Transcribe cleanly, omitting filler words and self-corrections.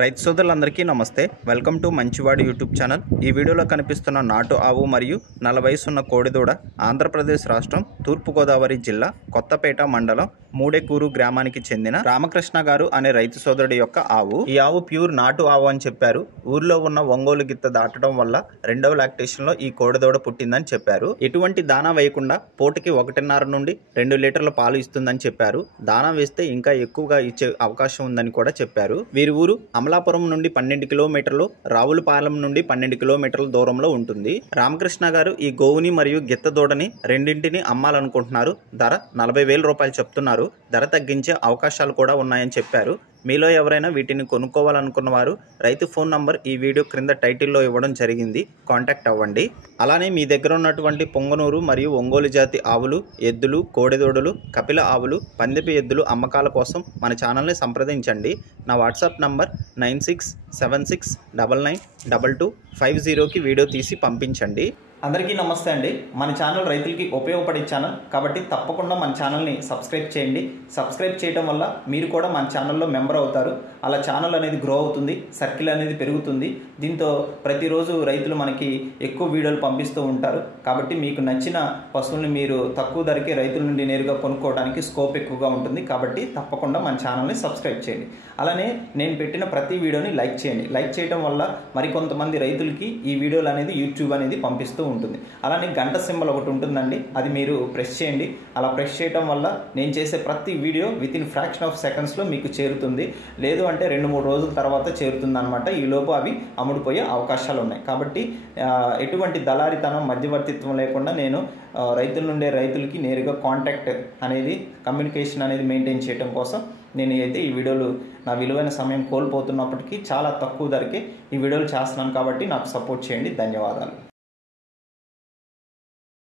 రైతు సోదరులందరికీ నమస్తే. వెల్కమ్ టు మంచివాడు యూట్యూబ్ ఛానల్. ఈ వీడియోలో కనిపిస్తున్న నాటు ఆవు మరియు నల్ల వయసున్న కోడిదూడ ఆంధ్రప్రదేశ్ రాష్ట్రం తూర్పుగోదావరి జిల్లా కొత్తపేట మండలం మూడేకూరు గ్రామానికి చెందిన రామకృష్ణ గారు అనే రైతు సోదరుడి యొక్క ఆవు. ఈ ఆవు ప్యూర్ నాటు ఆవు అని చెప్పారు. ఊర్లో ఉన్న ఒంగోలు గిత్త దాటడం వల్ల రెండవ లాక్టేషన్ లో ఈ కోడిదూడ పుట్టిందని చెప్పారు. ఎటువంటి దానా వేయకుండా పూటకి 1.5 నుండి 2 లీటర్ల పాలు ఇస్తుందని చెప్పారు. దానా వేస్తే ఇంకా ఎక్కువగా ఇచ్చే అవకాశం ఉందని కూడా చెప్పారు. వీరి ఊరు అమలాపురం నుండి 12 కిలోమీటర్లు, రావులపాలెం నుండి 12 కిలోమీటర్ల దూరంలో ఉంటుంది. రామకృష్ణ గారు ఈ గోవుని మరియు గిత్త దూడని రెండింటిని అమ్మాలనుకుంటున్నారు. ధర 40,000 రూపాయలు చెప్తున్నారు. ధర తగ్గించే అవకాశాలు కూడా ఉన్నాయని చెప్పారు. మీలో ఎవరైనా వీటిని కొనుక్కోవాలనుకున్న వారు రైతు ఫోన్ నంబర్ ఈ వీడియో క్రింద టైటిల్లో ఇవ్వడం జరిగింది. కాంటాక్ట్ అవ్వండి. అలానే మీ దగ్గర ఉన్నటువంటి పొంగనూరు మరియు ఒంగోలు జాతి ఆవులు, ఎద్దులు, కోడెదూడలు, కపిల ఆవులు, పందెపు ఎద్దులు అమ్మకాల కోసం మన ఛానల్ని సంప్రదించండి. నా వాట్సాప్ నంబర్ 9676992250కి వీడియో తీసి పంపించండి. అందరికీ నమస్తే అండి. మన ఛానల్ రైతులకి ఉపయోగపడే ఛానల్ కాబట్టి తప్పకుండా మన ఛానల్ని సబ్స్క్రైబ్ చేయండి. సబ్స్క్రైబ్ చేయడం వల్ల మీరు కూడా మన ఛానల్లో మెంబర్ అవుతారు. అలా ఛానల్ అనేది గ్రో అవుతుంది, సర్కిల్ అనేది పెరుగుతుంది. దీంతో ప్రతిరోజు రైతులు మనకి ఎక్కువ వీడియోలు పంపిస్తూ ఉంటారు. కాబట్టి మీకు నచ్చిన పశువుల్ని మీరు తక్కువ ధరకి రైతుల నుండి నేరుగా కొనుక్కోవడానికి స్కోప్ ఎక్కువగా ఉంటుంది. కాబట్టి తప్పకుండా మన ఛానల్ని సబ్స్క్రైబ్ చేయండి. అలానే నేను పెట్టిన ప్రతి వీడియోని లైక్ చేయండి. లైక్ చేయడం వల్ల మరికొంతమంది రైతులకి ఈ వీడియోలు అనేది యూట్యూబ్ అనేది పంపిస్తూ ఉంటుంది. అలానే గంట సింబల్ ఒకటి ఉంటుందండి, అది మీరు ప్రెస్ చేయండి. అలా ప్రెస్ చేయడం వల్ల నేను చేసే ప్రతి వీడియో వితిన్ ఫ్రాక్షన్ ఆఫ్ సెకండ్స్లో మీకు చేరుతుంది. లేదు అంటే 2-3 రోజుల తర్వాత చేరుతుంది అనమాట. ఈలోపు అవి అమ్ముడుపోయే అవకాశాలు ఉన్నాయి. కాబట్టి ఎటువంటి దళారితనం, మధ్యవర్తిత్వం లేకుండా నేను రైతుల నుండే రైతులకి నేరుగా కాంటాక్ట్ అనేది, కమ్యూనికేషన్ అనేది మెయింటైన్ చేయడం కోసం నేను అయితే ఈ వీడియోలు నా విలువైన సమయం కోల్పోతున్నప్పటికీ చాలా తక్కువ ధరకే ఈ వీడియోలు చేస్తున్నాను. కాబట్టి నాకు సపోర్ట్ చేయండి. ధన్యవాదాలు.